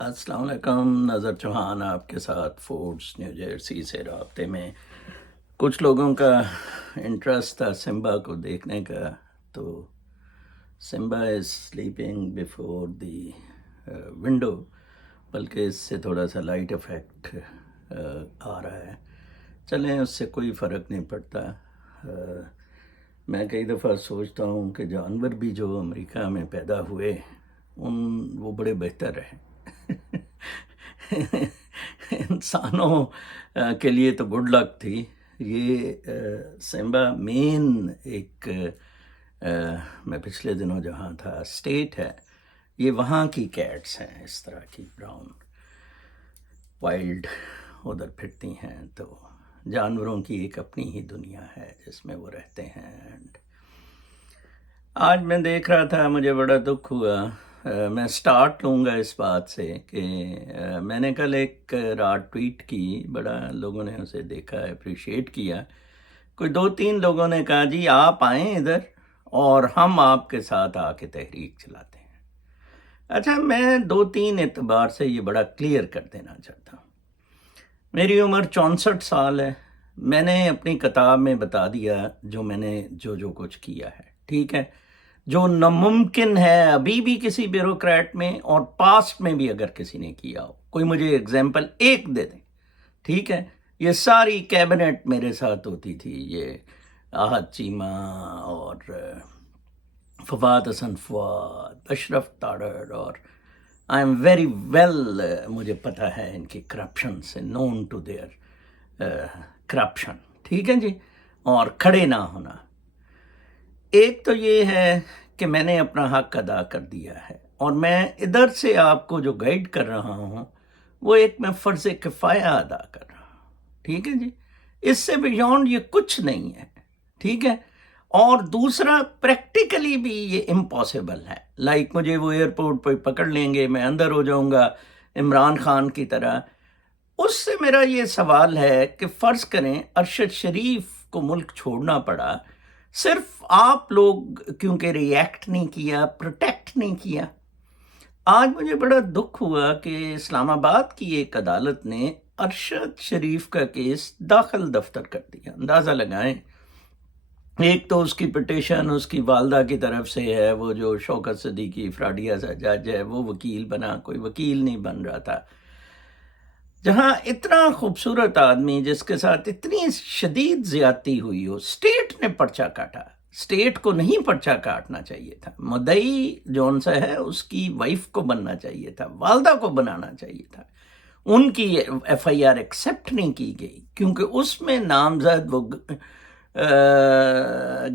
السلام علیکم، نظر چوہان آپ کے ساتھ فورٹس نیو جرسی سے رابطے میں۔ کچھ لوگوں کا انٹرسٹ تھا سمبا کو دیکھنے کا، تو سمبا از سلیپنگ بیفور دی ونڈو، بلکہ اس سے تھوڑا سا لائٹ افیکٹ آ رہا ہے۔ چلیں، اس سے کوئی فرق نہیں پڑتا۔ میں کئی دفعہ سوچتا ہوں کہ جانور بھی جو امریکہ میں پیدا ہوئے وہ بڑے بہتر ہیں۔ انسانوں کے لیے تو گڈ لک تھی۔ یہ سمبا مین ایک میں پچھلے دنوں جہاں تھا اسٹیٹ ہے، یہ وہاں کی کیٹس ہیں، اس طرح کی براؤن وائلڈ ادھر پھرتی ہیں، تو جانوروں کی ایک اپنی ہی دنیا ہے جس میں وہ رہتے ہیں۔ آج میں دیکھ رہا تھا، مجھے بڑا دکھ ہوا۔ میں سٹارٹ لوں گا اس بات سے کہ میں نے کل ایک رات ٹویٹ کی، بڑا لوگوں نے اسے دیکھا، اپریشیٹ کیا۔ کوئی 2-3 لوگوں نے کہا جی آپ آئیں ادھر اور ہم آپ کے ساتھ آ کے تحریک چلاتے ہیں۔ اچھا، میں 2-3 اعتبار سے یہ بڑا کلیئر کر دینا چاہتا ہوں۔ میری عمر 64 سال ہے۔ میں نے اپنی کتاب میں بتا دیا جو میں نے جو کچھ کیا ہے، ٹھیک ہے، جو ناممکن ہے ابھی بھی کسی بیوروکریٹ میں، اور پاسٹ میں بھی اگر کسی نے کیا ہو۔ کوئی مجھے ایگزامپل ایک دے دیں، ٹھیک ہے۔ یہ ساری کیبنٹ میرے ساتھ ہوتی تھی، یہ احد چیمہ اور فواد حسن فواد، اشرف تاڑر، اور آئی ایم ویری ویل، مجھے پتہ ہے ان کی کرپشن سے، نون ٹو دیئر کرپشن، ٹھیک ہے جی، اور کھڑے نہ ہونا۔ ایک تو یہ ہے کہ میں نے اپنا حق ادا کر دیا ہے، اور میں ادھر سے آپ کو جو گائیڈ کر رہا ہوں وہ ایک میں فرض کفایہ ادا کر رہا ہوں، ٹھیک ہے جی۔ اس سے بیونڈ یہ کچھ نہیں ہے، ٹھیک ہے۔ اور دوسرا، پریکٹیکلی بھی یہ امپاسبل ہے، لائک مجھے وہ ایئرپورٹ پہ پکڑ لیں گے، میں اندر ہو جاؤں گا عمران خان کی طرح۔ اس سے میرا یہ سوال ہے کہ فرض کریں ارشد شریف کو ملک چھوڑنا پڑا، صرف آپ لوگ کیونکہ ریئیکٹ نہیں کیا، پروٹیکٹ نہیں کیا۔ آج مجھے بڑا دکھ ہوا کہ اسلام آباد کی ایک عدالت نے ارشد شریف کا کیس داخل دفتر کر دیا۔ اندازہ لگائیں، ایک تو اس کی پٹیشن اس کی والدہ کی طرف سے ہے، وہ جو شوکت صدیقی فراڈیا سا جج ہے وہ وکیل بنا، کوئی وکیل نہیں بن رہا تھا۔ جہاں اتنا خوبصورت آدمی جس کے ساتھ اتنی شدید زیادتی ہوئی ہو، اسٹیٹ نے پرچہ کاٹا۔ اسٹیٹ کو نہیں پرچہ کاٹنا چاہیے تھا، مدعی جون سا ہے اس کی وائف کو بننا چاہیے تھا، والدہ کو بنانا چاہیے تھا۔ ان کی ایف آئی آر ایکسیپٹ نہیں کی گئی کیونکہ اس میں نامزد وہ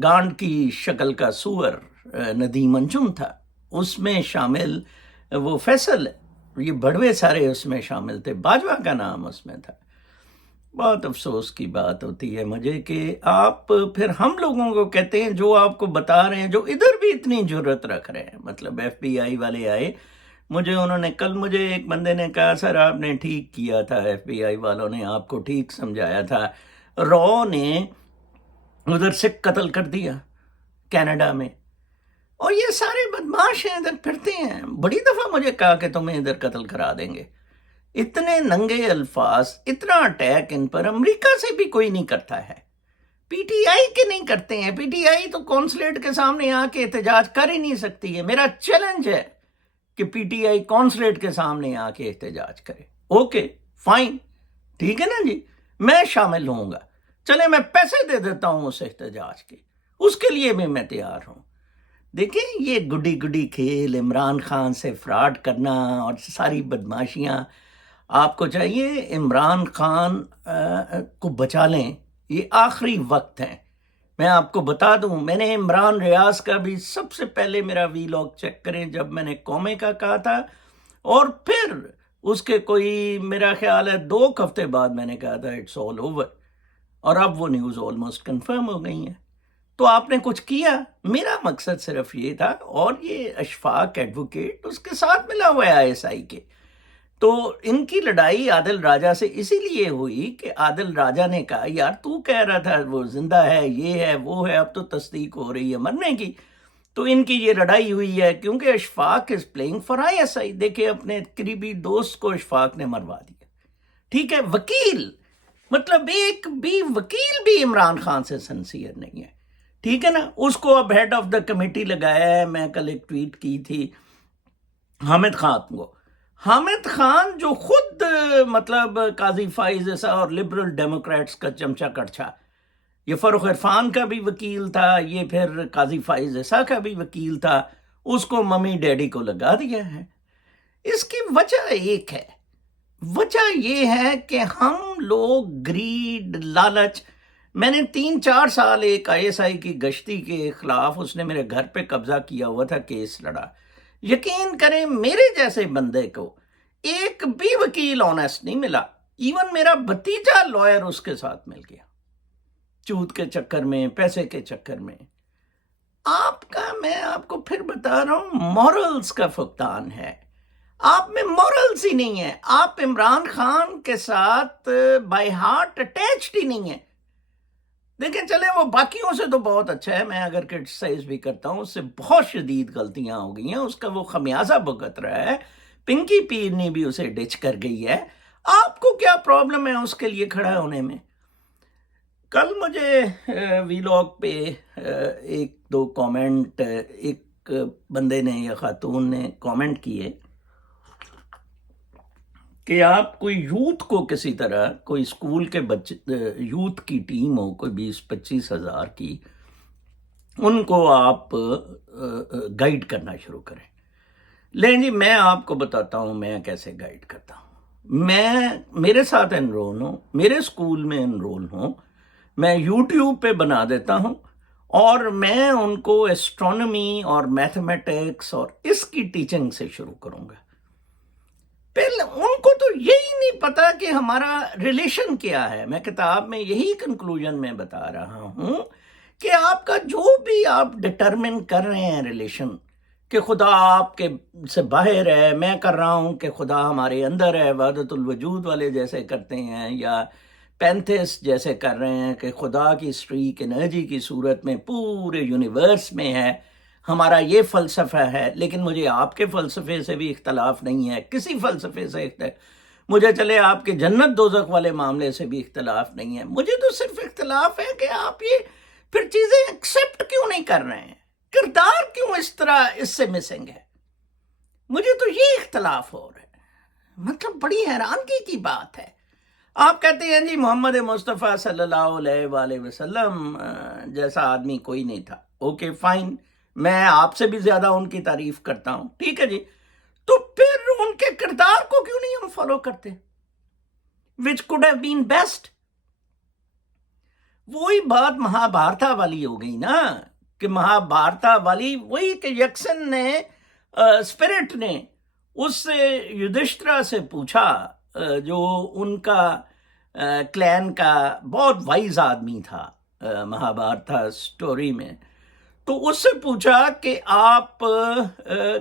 گانڈ کی شکل کا سور ندیم انجم تھا، اس میں شامل وہ فیصل، یہ بڑوے سارے اس میں شامل تھے، باجوہ کا نام اس میں تھا۔ بہت افسوس کی بات ہوتی ہے مجھے کہ آپ پھر ہم لوگوں کو کہتے ہیں جو آپ کو بتا رہے ہیں، جو ادھر بھی اتنی جرت رکھ رہے ہیں۔ مطلب ایف بی آئی والے آئے، انہوں نے کل مجھے ایک بندے نے کہا سر آپ نے ٹھیک کیا تھا، ایف بی آئی والوں نے آپ کو ٹھیک سمجھایا تھا، رو نے ادھر سے قتل کر دیا کینیڈا میں، اور یہ سارے بدماش ہیں ادھر پھرتے ہیں۔ بڑی دفعہ مجھے کہا کہ تمہیں ادھر قتل کرا دیں گے۔ اتنے ننگے الفاظ، اتنا اٹیک ان پر امریکہ سے بھی کوئی نہیں کرتا ہے، پی ٹی آئی کے نہیں کرتے ہیں۔ پی ٹی آئی تو کونسلیٹ کے سامنے آ کے احتجاج کر ہی نہیں سکتی ہے۔ میرا چیلنج ہے کہ پی ٹی آئی کونسلیٹ کے سامنے آ کے احتجاج کرے۔ اوکے فائن، ٹھیک ہے نا جی، میں شامل ہوں گا، چلے میں پیسے دے دیتا ہوں اس احتجاج کے، اس کے لیے بھی میں تیار ہوں۔ دیکھیں یہ گڈی کھیل، عمران خان سے فراڈ کرنا اور ساری بدماشیاں، آپ کو چاہیے عمران خان کو بچا لیں، یہ آخری وقت ہے۔ میں آپ کو بتا دوں، میں نے عمران ریاض کا بھی سب سے پہلے میرا وی لاگ چیک کریں جب میں نے قومے کا کہا تھا، اور پھر اس کے کوئی میرا خیال ہے 2 ہفتے بعد میں نے کہا تھا اٹس آل اوور، اور اب وہ نیوز آلموسٹ کنفرم ہو گئی ہیں۔ تو آپ نے کچھ کیا، میرا مقصد صرف یہ تھا، اور یہ اشفاق ایڈوکیٹ اس کے ساتھ ملا ہوا ہے آئی ایس آئی کے، تو ان کی لڑائی عادل راجہ سے اسی لیے ہوئی کہ عادل راجہ نے کہا یار تو کہہ رہا تھا وہ زندہ ہے، یہ ہے وہ ہے، اب تو تصدیق ہو رہی ہے مرنے کی۔ تو ان کی یہ لڑائی ہوئی ہے کیونکہ Ashfaq is playing for ISI. دیکھیں اپنے قریبی دوست کو اشفاق نے مروا دیا. ٹھیک ہے, وکیل, مطلب ایک بھی وکیل بھی عمران خان سے سنسیئر نہیں ہے. ٹھیک ہے نا, اس کو اب ہیڈ آف دا کمیٹی لگایا ہے. میں کل ایک ٹویٹ کی تھی حامد خان کو. حامد خان جو خود مطلب قاضی فائز عیسیٰ اور لبرل ڈیموکریٹس کا چمچہ کڑچھا, یہ فاروق عرفان کا بھی وکیل تھا, یہ پھر قاضی فائز عیسیٰ کا بھی وکیل تھا, اس کو ممی ڈیڈی کو لگا دیا ہے. اس کی وجہ ایک ہے, وجہ یہ ہے کہ ہم لوگ گریڈ, لالچ. میں نے 3-4 سال ایک ISI کی گشتی کے خلاف, اس نے میرے گھر پہ قبضہ کیا ہوا تھا, کیس لڑا. یقین کریں میرے جیسے بندے کو ایک بھی وکیل آنیسٹ نہیں ملا. ایون میرا بھتیجا لائر اس کے ساتھ مل گیا, چوت کے چکر میں, پیسے کے چکر میں. آپ کا, میں آپ کو پھر بتا رہا ہوں, مورلز کا فقدان ہے. آپ میں مورلز ہی نہیں ہے. آپ عمران خان کے ساتھ بائی ہارٹ اٹیچڈ ہی نہیں ہے. دیکھیں چلے وہ باقیوں سے تو بہت اچھا ہے, میں اگر کرٹیسائز بھی کرتا ہوں, اس سے بہت شدید غلطیاں ہو گئی ہیں, اس کا وہ خمیازہ بھگت رہا ہے. پنکی پیرنی بھی اسے ڈچ کر گئی ہے. آپ کو کیا پرابلم ہے اس کے لیے کھڑا ہونے میں؟ کل مجھے ویلاگ پہ 1-2 کامنٹ, ایک بندے نے یا خاتون نے کامنٹ کیے کہ آپ کوئی یوتھ کو کسی طرح, کوئی اسکول کے بچے, یوتھ کی ٹیم ہو کوئی 20-25 ہزار کی, ان کو آپ گائیڈ کرنا شروع کریں. لیں جی, میں آپ کو بتاتا ہوں میں کیسے گائیڈ کرتا ہوں. میں میرے ساتھ انرول ہوں, میرے اسکول میں انرول ہوں, میں یوٹیوب پہ بنا دیتا ہوں, اور میں ان کو ایسٹرونومی اور میتھمیٹکس اور اس کی ٹیچنگ سے شروع کروں گا. پہلے ان کو تو یہی نہیں پتا کہ ہمارا ریلیشن کیا ہے. میں کتاب میں یہی کنکلوژن میں بتا رہا ہوں کہ آپ کا جو بھی آپ ڈٹرمن کر رہے ہیں ریلیشن, کہ خدا آپ کے سے باہر ہے, میں کر رہا ہوں کہ خدا ہمارے اندر ہے, وحدت الوجود والے جیسے کرتے ہیں, یا پینتھس جیسے کر رہے ہیں کہ خدا کی اسٹریک انرجی کی صورت میں پورے یونیورس میں ہے, ہمارا یہ فلسفہ ہے. لیکن مجھے آپ کے فلسفے سے بھی اختلاف نہیں ہے, کسی فلسفے سے مجھے چلے آپ کے جنت دوزخ والے معاملے سے بھی اختلاف نہیں ہے. مجھے تو صرف اختلاف ہے کہ آپ یہ پھر چیزیں ایکسیپٹ کیوں نہیں کر رہے ہیں, کردار کیوں اس طرح اس سے مسنگ ہے. مجھے تو یہ اختلاف ہو رہا ہے. مطلب بڑی حیرانگی کی بات ہے. آپ کہتے ہیں جی محمد مصطفیٰ صلی اللہ علیہ وآلہ وسلم جیسا آدمی کوئی نہیں تھا. اوکے فائن, میں آپ سے بھی زیادہ ان کی تعریف کرتا ہوں, ٹھیک ہے جی. تو پھر ان کے کردار کو کیوں نہیں ہم فالو کرتے, which could have been best. وہی بات مہابھارتا والی ہو گئی نا, کہ مہابھارتا والی وہی کہ یکسن نے, اسپرٹ نے اس سے یدھشٹرا سے پوچھا, جو ان کا کلین کا بہت وائز آدمی تھا مہابھارتا سٹوری میں, تو اس سے پوچھا کہ آپ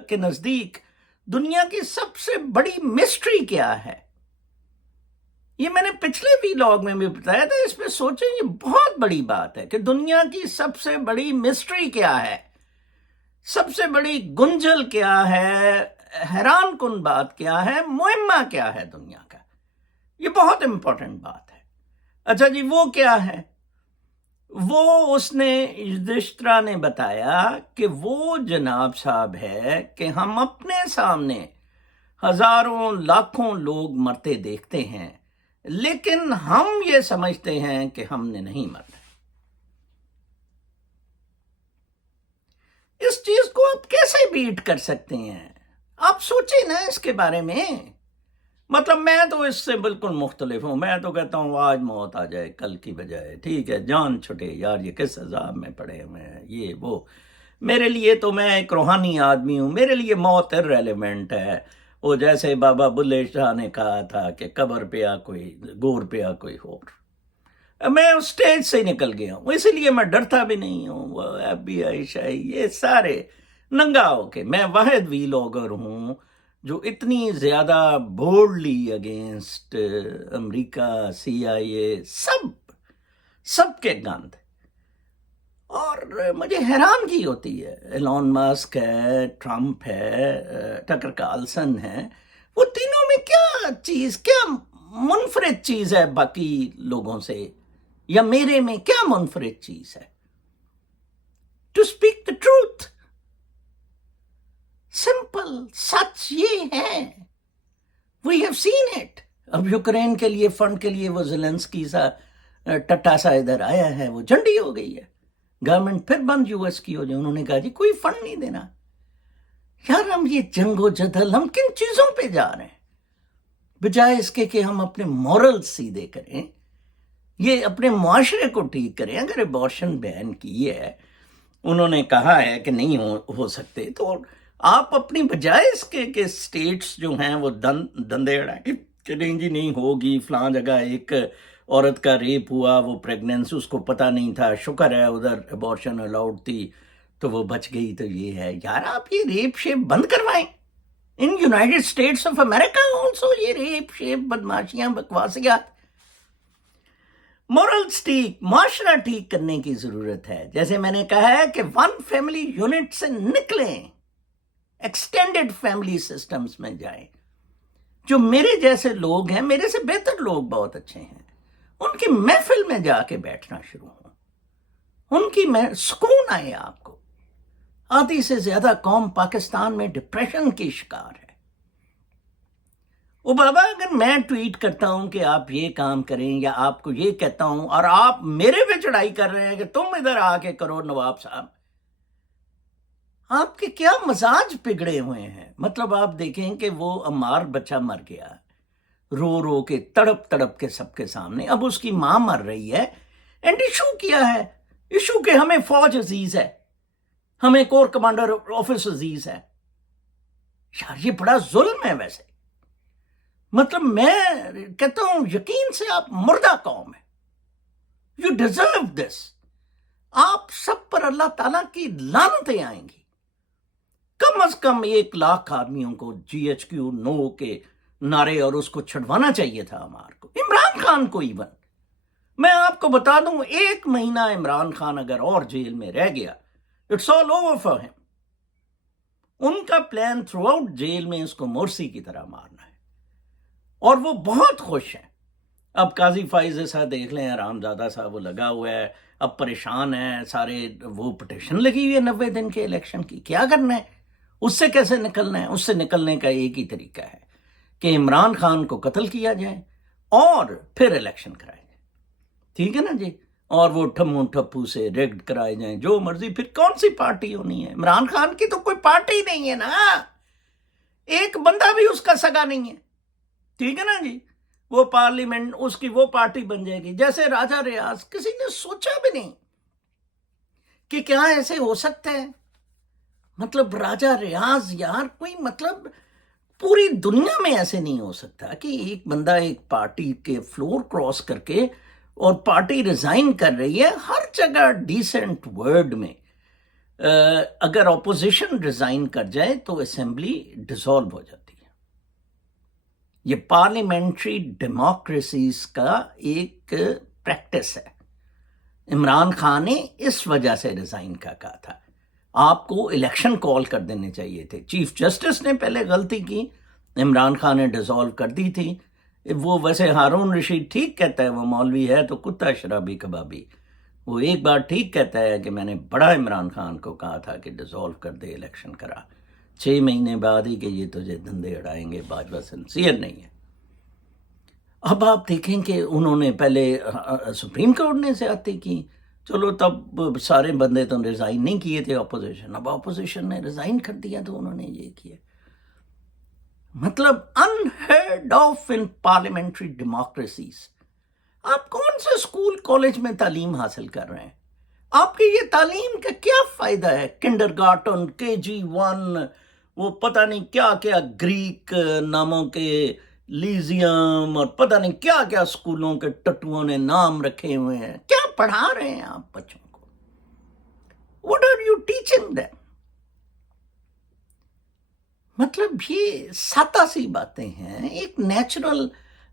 کے نزدیک دنیا کی سب سے بڑی مسٹری کیا ہے. یہ میں نے پچھلے ویلاگ میں بھی بتایا تھا, اس پہ سوچیں, یہ بہت بڑی بات ہے کہ دنیا کی سب سے بڑی مسٹری کیا ہے, سب سے بڑی گنجل کیا ہے, حیران کن بات کیا ہے, معمہ کیا ہے دنیا کا. یہ بہت امپورٹنٹ بات ہے. اچھا جی, وہ کیا ہے؟ وہ اس نے یدھشٹرا نے بتایا کہ وہ جناب صاحب ہے کہ ہم اپنے سامنے ہزاروں لاکھوں لوگ مرتے دیکھتے ہیں, لیکن ہم یہ سمجھتے ہیں کہ ہم نے نہیں مرنا. اس چیز کو آپ کیسے بیٹ کر سکتے ہیں؟ آپ سوچیں نا اس کے بارے میں. مطلب میں تو اس سے بالکل مختلف ہوں. میں تو کہتا ہوں آج موت آ جائے کل کی بجائے, ٹھیک ہے, جان چھٹے یار, یہ کس عذاب میں پڑے ہوئے ہیں, یہ وہ. میرے لیے تو میں ایک روحانی آدمی ہوں, میرے لیے موت ارریلیونٹ ہے. وہ جیسے بابا بلے شاہ نے کہا تھا کہ قبر پہ آ کوئی, گور پہ آ کوئی اور. میں اس سٹیج سے ہی نکل گیا ہوں, اسی لیے میں ڈرتا بھی نہیں ہوں. وہ FBI شاہی یہ سارے ننگا ہو کے, میں واحد ویلاگر ہوں جو اتنی زیادہ بولڈلی اگینسٹ امریکہ, CIA, سب کے گند. اور مجھے حیران کی ہوتی ہے، ایلون ماسک ہے، ٹرمپ ہے، ٹکر کارلسن ہے، وہ تینوں میں کیا منفرد چیز ہے باقی لوگوں سے، یا میرے میں کیا منفرد چیز ہے؟ To speak the truth, simple سچ یہ ہے. We have seen it. اب یوکرین کے لیے فنڈ کے لیے وہ زیلنسکی سا ٹٹا سا ادھر آیا ہے، وہ جھنڈی ہو گئی ہے، گورنمنٹ پھر بند یو ایس کی ہو جائے. انہوں نے کہا جی کوئی فنڈ نہیں دینا. یار ہم یہ جنگ و جدل ہم کن چیزوں پہ جا رہے ہیں؟ بجائے اس کے کہ ہم اپنے مورل سیدھے کریں، یہ اپنے معاشرے کو ٹھیک کریں. اگر ابارشن بین کی ہے، انہوں نے کہا ہے کہ نہیں ہو سکتے، تو آپ اپنی بجائے اس کے کہ اسٹیٹس جو ہیں وہ دندے اڑائیں کہ نہیں جی نہیں ہوگی. فلاں جگہ ایک عورت کا ریپ ہوا، وہ پریگننس، اس کو پتہ نہیں تھا، شکر ہے ادھر ابارشن الاؤڈ تھی تو وہ بچ گئی. تو یہ ہے یار، آپ یہ ریپ شیپ بند کروائیں. In United States of America also یہ ریپ شیپ، بدماشیاں، بکواسیات. مورلز ٹھیک، معاشرہ ٹھیک کرنے کی ضرورت ہے. جیسے میں نے کہا ہے کہ ون فیملی یونٹ سے نکلیں، ایکسٹینڈڈ فیملی سسٹمز میں جائیں. جو میرے جیسے لوگ ہیں، میرے سے بہتر لوگ بہت اچھے ہیں، ان کی محفل میں جا کے بیٹھنا شروع ہوں، ان کی سکون آئے آپ کو. آدھی سے زیادہ قوم پاکستان میں ڈپریشن کی شکار ہے. وہ بابا اگر میں ٹویٹ کرتا ہوں کہ آپ یہ کام کریں، یا آپ کو یہ کہتا ہوں اور آپ میرے پہ چڑھائی کر رہے ہیں کہ تم ادھر آ کے کرو نواب صاحب، آپ کے کیا مزاج بگڑے ہوئے ہیں. مطلب آپ دیکھیں کہ وہ عمار بچہ مر گیا، رو رو کے تڑپ تڑپ کے سب کے سامنے. اب اس کی ماں مر رہی ہے، اینڈ ایشو کیا ہے؟ ایشو کہ ہمیں فوج عزیز ہے، ہمیں کور کمانڈر آفس عزیز ہے. یار یہ بڑا ظلم ہے. ویسے مطلب میں کہتا ہوں یقین سے آپ مردہ قوم ہے. یو ڈیزرو دس. آپ سب پر اللہ تعالیٰ کی لعنتیں آئیں گی. کم از کم 1,00,000 آدمیوں کو GHQ نو کے نعرے اور اس کو چھڑوانا چاہیے تھا ہمارے کو. عمران خان کو ایون میں آپ کو بتا دوں، 1 مہینہ عمران خان اگر اور جیل میں رہ گیا، اٹس آل اوور فار ہم. ان کا پلان تھرو آؤٹ جیل میں اس کو مرسی کی طرح مارنا ہے، اور وہ بہت خوش ہیں. اب قاضی فائز صاحب دیکھ لیں، حرامزادہ صاحب وہ لگا ہوا ہے، اب پریشان ہے سارے. وہ پٹیشن لگی ہوئی ہے 90 دن کے الیکشن کی. کیا کرنا ہے؟ اس سے کیسے نکلنا ہے؟ اس سے نکلنے کا ایک ہی طریقہ ہے کہ عمران خان کو قتل کیا جائے اور پھر الیکشن کرائے جائے. ٹھیک ہے نا جی؟ اور وہ ٹھمو ٹھپو سے ریگڈ کرائے جائیں، جو مرضی. پھر کون سی پارٹی ہونی ہے؟ عمران خان کی تو کوئی پارٹی نہیں ہے نا، ایک بندہ بھی اس کا سگا نہیں ہے. ٹھیک ہے نا جی؟ وہ پارلیمنٹ اس کی وہ پارٹی بن جائے گی. جیسے راجہ ریاض، کسی نے سوچا بھی نہیں کہ کیا ایسے ہو سکتا ہے. مطلب راجہ ریاض یار، کوئی مطلب پوری دنیا میں ایسے نہیں ہو سکتا کہ ایک بندہ ایک پارٹی کے فلور کراس کر کے، اور پارٹی ریزائن کر رہی ہے. ہر جگہ ڈیسنٹ ورڈ میں اگر اپوزیشن ریزائن کر جائے تو اسمبلی ڈیزالو ہو جاتی ہے. یہ پارلیمنٹری ڈیموکریسیز کا ایک پریکٹس ہے. عمران خان نے اس وجہ سے ریزائن کا کہا تھا. آپ کو الیکشن کال کر دینے چاہیے تھے. چیف جسٹس نے پہلے غلطی کی، عمران خان نے ڈیزالو کر دی تھی. وہ ویسے ہارون رشید ٹھیک کہتا ہے، وہ مولوی ہے تو کتا شرابی کبابی. وہ ایک بار ٹھیک کہتا ہے کہ میں نے بڑا عمران خان کو کہا تھا کہ ڈیزالو کر دے، الیکشن کرا. 6 مہینے بعد ہی کہ یہ تجھے دندے اڑائیں گے. باجوہ سنسیئر نہیں ہے. اب آپ دیکھیں کہ انہوں نے پہلے سپریم کورٹ نے زیادتی کی. چلو تب سارے بندے تو ریزائن نہیں کیے تھے اپوزیشن، اب اپوزیشن نے ریزائن کر دیا تو انہوں نے یہ کیا. مطلب unheard of in parliamentary democracies. آپ کون سے اسکول کالج میں تعلیم حاصل کر رہے ہیں؟ آپ کی یہ تعلیم کا کیا فائدہ ہے؟ کنڈر گارٹن، KG1، وہ پتہ نہیں کیا کیا گریک ناموں کے لیزیم، اور پتہ نہیں کیا کیا اسکولوں کے ٹٹوؤں نے نام رکھے ہوئے ہیں. کیا پڑھا رہے ہیں آپ بچوں کو؟ What are you teaching them؟ مطلب یہ سادہ سی باتیں ہیں. ایک نیچرل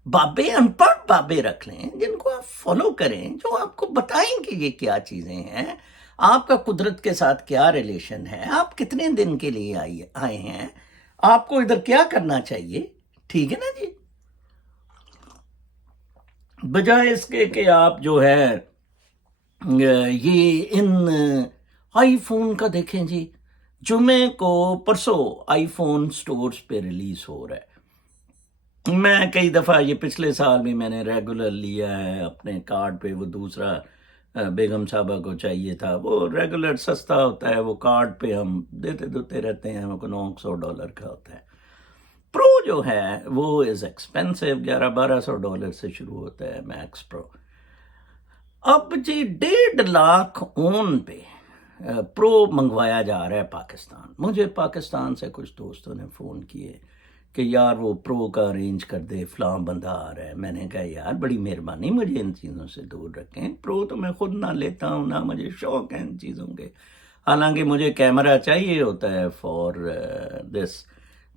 بابے، ان پڑھ بابے رکھ لیں جن کو آپ فالو کریں، جو آپ کو بتائیں کہ یہ کیا چیزیں ہیں. آپ کا قدرت کے ساتھ کیا ریلیشن ہے، آپ کتنے دن کے لیے آئے ہیں، آپ کو ادھر کیا کرنا چاہیے. ٹھیک ہے نا جی. بجائے اس کے کہ آپ جو ہے یہ ان آئی فون کا دیکھیں جی، جمعے کو پرسوں آئی فون سٹورز پہ ریلیز ہو رہا ہے. میں کئی دفعہ یہ پچھلے سال بھی میں نے ریگولر لیا ہے اپنے کارڈ پہ. وہ دوسرا بیگم صاحبہ کو چاہیے تھا، وہ ریگولر سستا ہوتا ہے، وہ کارڈ پہ ہم دیتے رہتے ہیں، وہ $900 کا ہوتا ہے. پرو جو ہے وہ از ایکسپینسو، $1100-1200 سے شروع ہوتا ہے میکس پرو. اب جی 1.5 লাখ اون پہ پرو منگوایا جا رہا ہے پاکستان. مجھے پاکستان سے کچھ دوستوں نے فون کیے کہ یار وہ پرو کا ارینج کر دے، فلاں بندہ آ رہا ہے. میں نے کہا یار بڑی مہربانی، مجھے ان چیزوں سے دور رکھیں. پرو تو میں خود نہ لیتا ہوں، نہ مجھے شوق ہے ان چیزوں کے. حالانکہ مجھے کیمرہ چاہیے ہوتا ہے فار دس،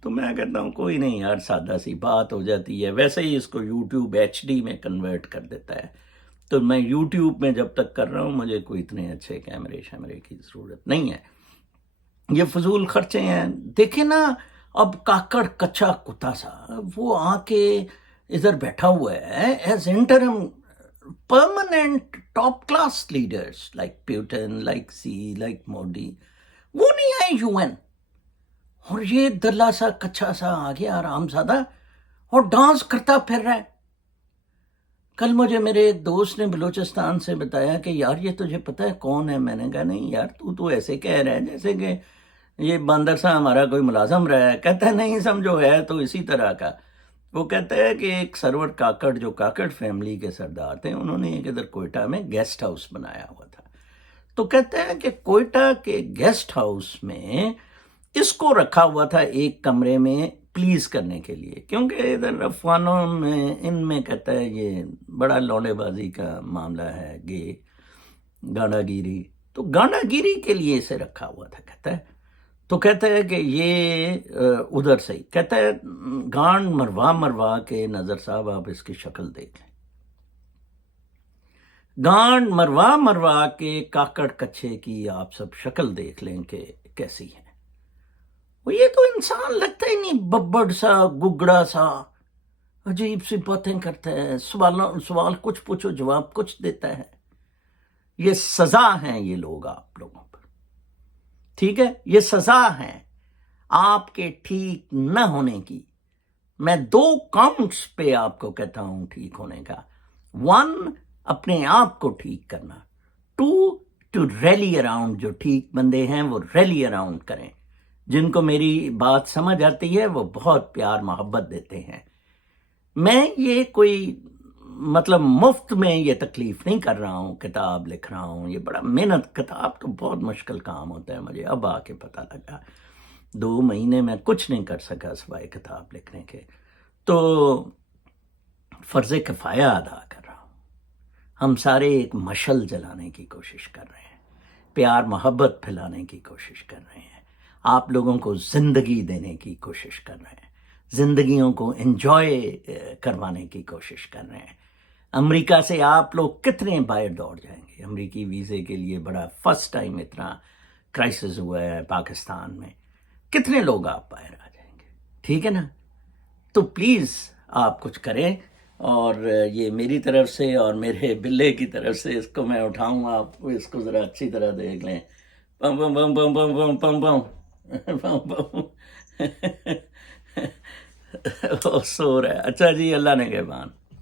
تو میں کہتا ہوں کوئی نہیں یار، سادہ سی بات ہو جاتی ہے. ویسے ہی اس کو یوٹیوب HD میں کنورٹ کر دیتا ہے، تو میں یوٹیوب میں جب تک کر رہا ہوں مجھے کوئی اتنے اچھے کیمرے کی ضرورت نہیں ہے. یہ فضول خرچے ہیں. دیکھیں نا، اب کاکڑ کچا کتا سا وہ آ کے ادھر بیٹھا ہوا ہے as interim permanent top class leaders like Putin, like like Modi. وہ نہیں آئے UN، اور یہ دلہ سا کچا سا آ گیا آرام زادہ اور ڈانس کرتا پھر رہا ہے. کل مجھے میرے ایک دوست نے بلوچستان سے بتایا کہ یار یہ تجھے پتہ ہے کون ہے. میں نے کہا نہیں یار، تو ایسے کہہ رہا ہے جیسے کہ یہ باندر سا ہمارا کوئی ملازم رہا ہے. کہتا ہے نہیں سمجھو ہے تو اسی طرح کا. وہ کہتا ہے کہ ایک سرور کاکڑ، جو کاکڑ فیملی کے سردار تھے، انہوں نے ایک ادھر کوئٹہ میں گیسٹ ہاؤس بنایا ہوا تھا. تو کہتے ہیں کہ کوئٹہ کے گیسٹ ہاؤس میں اس کو رکھا ہوا تھا ایک کمرے میں پلیز کرنے کے لیے، کیونکہ ادھر افغانوں میں ان میں کہتا ہے یہ بڑا لونڈے بازی کا معاملہ ہے، گے گانڈا گیری. تو گانڈا گیری کے لیے اسے رکھا ہوا تھا. کہتا ہے تو کہتا ہے کہ یہ ادھر سے ہی کہتا ہے گانڈ مروا کے نظر صاحب آپ اس کی شکل دیکھ لیں، گانڈ مروا کے کاکڑ کچھے کی آپ سب شکل دیکھ لیں کہ کیسی ہے. وہ یہ تو انسان لگتا ہی نہیں، ببڑ سا، گگڑا سا، عجیب سی باتیں کرتا ہے. سوال کچھ پوچھو جواب کچھ دیتا ہے. یہ سزا ہیں یہ لوگ آپ لوگوں پر. ٹھیک ہے، یہ سزا ہے آپ کے ٹھیک نہ ہونے کی. میں 2 کاؤنٹس پہ آپ کو کہتا ہوں ٹھیک ہونے کا. 1، اپنے آپ کو ٹھیک کرنا. 2، ٹو ریلی اراؤنڈ. جو ٹھیک بندے ہیں وہ ریلی اراؤنڈ کریں. جن کو میری بات سمجھ آتی ہے وہ بہت پیار محبت دیتے ہیں. میں یہ کوئی مطلب مفت میں یہ تکلیف نہیں کر رہا ہوں، کتاب لکھ رہا ہوں. یہ بڑا محنت، کتاب تو بہت مشکل کام ہوتا ہے. مجھے اب آ کے پتہ لگا 2 مہینے میں کچھ نہیں کر سکا سوائے کتاب لکھنے کے. تو فرض کفایہ ادا کر رہا ہوں. ہم سارے ایک مشعل جلانے کی کوشش کر رہے ہیں، پیار محبت پھیلانے کی کوشش کر رہے ہیں، آپ لوگوں کو زندگی دینے کی کوشش کر رہے ہیں، زندگیوں کو انجوائے کروانے کی کوشش کر رہے ہیں. امریکہ سے آپ لوگ کتنے باہر دوڑ جائیں گے امریکی ویزے کے لیے. بڑا فرسٹ ٹائم اتنا کرائسس ہوا ہے پاکستان میں. کتنے لوگ آپ باہر آ جائیں گے. ٹھیک ہے نا. تو پلیز آپ کچھ کریں. اور یہ میری طرف سے اور میرے بلے کی طرف سے اس کو میں اٹھاؤں، آپ اس کو ذرا اچھی طرح دیکھ لیں. پم پم پم پم پم پم پم پم پم پم. سو رہا ہے. اچھا جی، اللہ نے نگہبان.